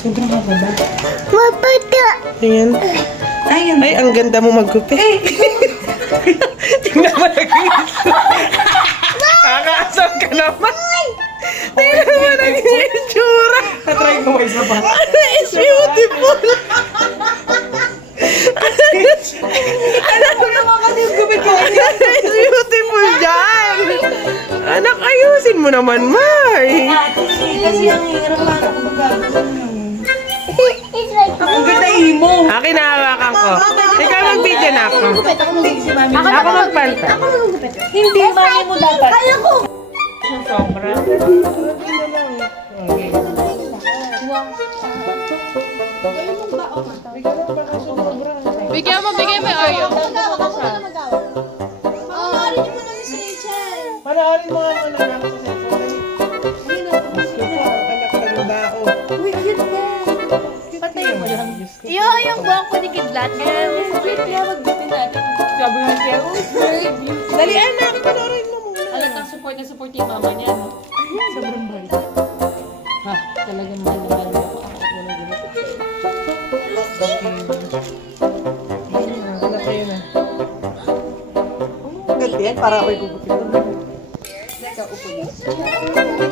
Sobrang haba ba? Mapata! Ayan. Ay, ang ganda mo maggupit. Tingnan mo nag-iisip. Kakaasam ka naman. Tingnan mo nag-iitsura. Natry mo ba isa pa? It's beautiful. Alam mo naman kasi yung gupit ko. It's beautiful dyan. Anak, ayusin mo naman, May. Kasi ang hirap paano ko magagawin. It's like Ang ganda imo. Akin nahawakan ko. Ikaw mag-video na ako. Ako magiging si mami. Ako magpanta. Hindi, mami mo dapat. Sobra. Bigyan mo Oreo. Panoorin mo nga muna lang sa cellphone. Diyos ko po, ang anak ng bao. Uy, cute na. Patayin mo lang. Yung buhok ko ni Kidlat. Wait, kaya magbiti natin. Sabi mo kaya, Dali anak, panoorin mo muna. Alatang support na support yung mama niya, no? sobrang mahal. Ha, talagang mahal na mahal ako. Anak kayo na. Ang ganda yan, para ako'y gugupit. Teka, upo na.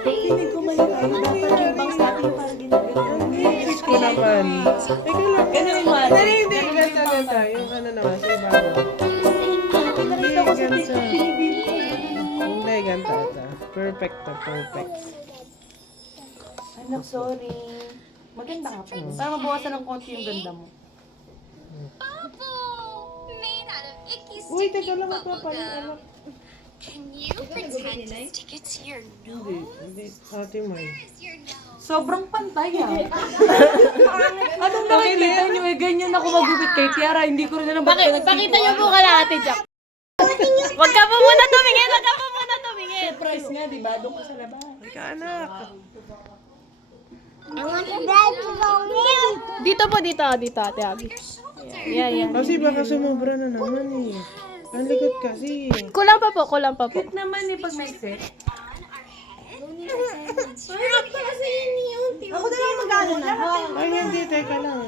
Pinig ko mali tayo. Dapat yung bang sa akin para ginaganyan. Diyos ko naman. Teka lang. Ganun mo ate. Dali, hindi. Ganda. Yung ano naman, sa ibabaw. Nakita ko sa TikTok, pinibili ko. Hindi, ganda ata. Perfect to, perfect. Anak, sorry. Maganda ka pa. Para mabawasan ng konti yung ganda mo. Uy, teka lang, magpapalit anak. Can you pretend to stick it to your nose? Hindi, ate May. Your nose. Sobrang pantay ah. Anong nakikita niyo eh? Ganyan ako magupit kay Tiara. Hindi ko rin alam ba't Pakita niyo po ka na, Ate Jack. Wag ka po muna tumingin. Surprise nga, di ba? Doon ka sa labas. Teka anak. I want to dance along with Dito po, dito, Ate Abby. Yeah. Kasi baka sumobra na naman eh. Ang likot kasi. Kulang pa po. Cute naman eh pag may set. Ako na lang mag-ano na. Ay, hindi. Teka lang.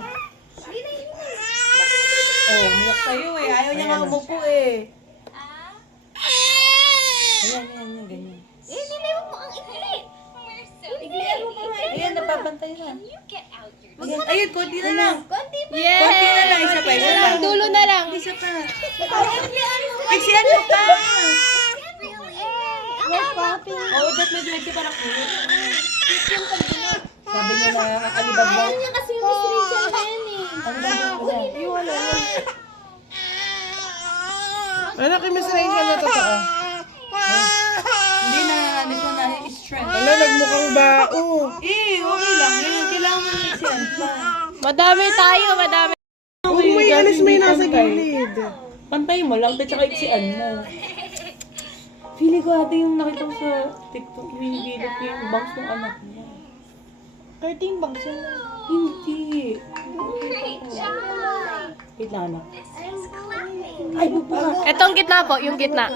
Oh, umiyak sa'yo eh. Ayaw niya nga umupo eh. Ayan, ganyan. Niliwag mo ang iglit. Ayan, napapantay na. You get out your Ayan, ayun, konti na lang. Yes! Konti na lang, isa pa. Dulo na lang. Isa pa. Ay, si ano pa? Oo, dat may duwende pa na kulit. Sabi niya na alibag ba? kasi yung Miss Rachel na yan eh. Anak, yung Miss Rachel na totoo. Hindi na, nito na, strength. Ala, nagmukhang bao. Okay lang. Yan, kailangan mo ng exam pa. Madami tayo. Huwag mo i-alis, may nasa gilid. Pantay mo lang, tsaka iksian mo. Feeling ko ate yung nakita ko sa TikTok, minigilip niya yung bangs ng anak niya. 13 bangs yun. Hindi. Wait lang, anak. Ay, bupa. Etong gitna po, yung gitna.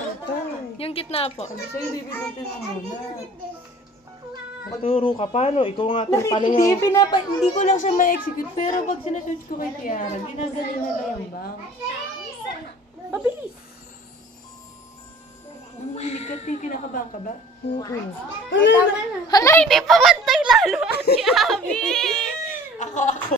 Yung gitna po. Sa'yo, hindi natin na muna. Maturo ka paano? Ikaw nga itong Hindi, palingaw. hindi ko lang siya ma-execute, pero pag sinasearch ko kay Tiara, ginagaling na lang yung bangs. Mabilis. Hindi ka, kinakabahan ka ba? Hala, hindi pa mantay lalo, Ate Abby. Ako.